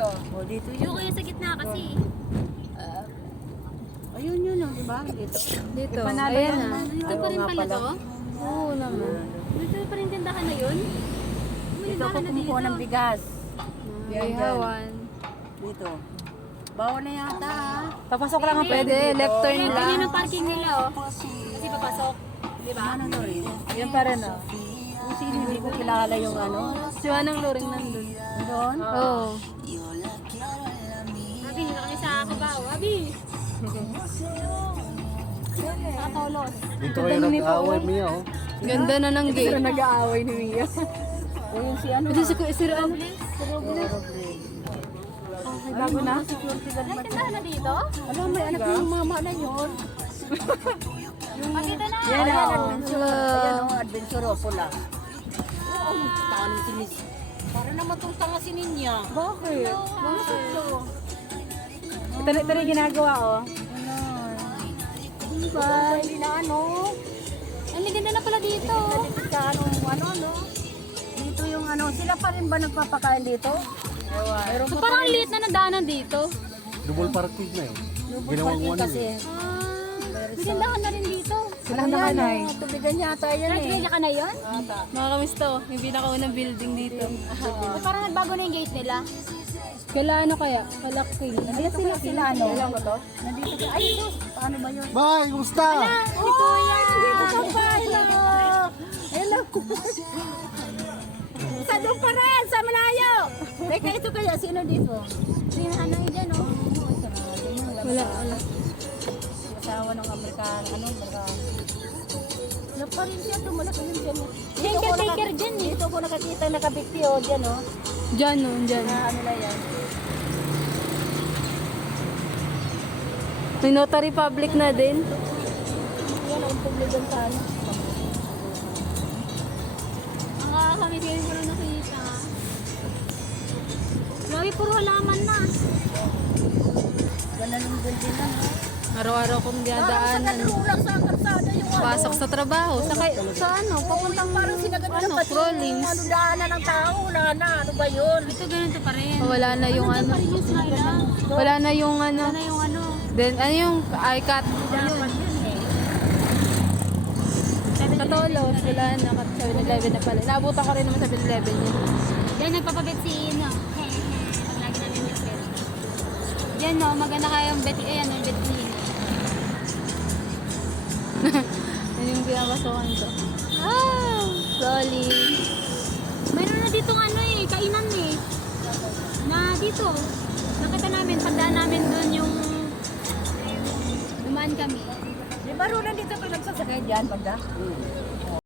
dito. O, dito Yung yun. kayo sa gitna kasi. Ayun yun, di ba? Dito. Dito. Ipanalo Ayan yan. na. Dito pa rin nga pala pala. to? Oo naman. Dito pa rin tindahan na yun? May Dito ako tindahan na kumukuha ng bigas. Yan, Ihawan. Dito. Bawal na yata ha. Papasok lang ang pwede. Left turn Ganyan lang. ang parking nila oh. Kasi papasok. Di ba? Ano to rin? Yan pa rin oh. Kung sino hindi ko kilala yung ano. Si Wanang Loring nandun. Doon. Oo. Abi, hindi na kami sa Cubao. Abi! Sa Tolos. Dito kayo nag-aaway niya, oh. Ganda na ng gate. Nag-aaway ni Mia. O yung si ano. Kasi si ano? Ay, bago na. May tindahan na dito? Ano, may anak yung mama na yun. Pakita na! Yan Hello. ang adventure. Ayan o, adventure o, pula. Oo, tano si Miss. Para naman itong tanga si Ninya. Bakit? Bakit to? Ito rin ginagawa, oh. Bye. Hindi na ano. Ang ganda na pala dito. Dito sa ano. Dito yung ano, sila pa rin ba nagpapakain dito? Meron So, ba parang ang liit na nadaanan dito. Double parking na yun. Lubos Ginawang parking one kasi. May tindahan na rin dito. Silang nakanay. Tubigan yata yan Right, eh. ready ka na yun? Mga kamisto, yung pinakaunang building dito. So, parang nagbago na yung gate nila. Kala ano kaya? Kala King. Nandito sila ano? Nandito ka. Ay, sus. Paano ba yun? Bye! Kumusta? Si Kuya! Dito ka pa. Hello. Sa doon pa rin, sa malayo. Teka, ito kaya, sino dito? Sino ano yun dyan, oh? Wala. Asawa ng Amerikano, Amerikano. Wala pa rin siya, tumalaki yun dyan. Yung caretaker dyan, eh. Dito ko nakakita, nakabikti o, dyan o. Diyan no, diyan. Ano na yan? May notary public na din. Yan, ang tubligan sa ano. Ang kakakami kayo ko na nakita. Grabe, puro halaman na. Ganun yung building na, no? Araw-araw kong Parang sa dinadaanan. katulong sa kalsada yung ano. Pasok sa trabaho. Sa ano? Papuntang Parang sinagad ano, na pati Crawlings. ano, daanan ng tao, wala na. Ano ba yun? Ito ganito pa rin. Wala na yung ano. Pa rin yung smile, ah. Wala na yung ano. Ano yung ano? Then ano yung iCat? Dapat yun eh. Katolos. Wala na. 7-Eleven na pala. Naabutan ko rin naman sa 7-Eleven yun. Yan, nagpapabit si Ino. Lagi namin yung friend. Yan, no, maganda kayong bet. Ayan, yung bet ni Ino. Yun yung pinapasukan ko. Ah! Solid. Mayroon na dito ano eh, kainan eh. Na dito. Nakita namin, pagdaan namin doon yung dumaan kami. Di ba rin dito ka nagsasakay dyan, banda?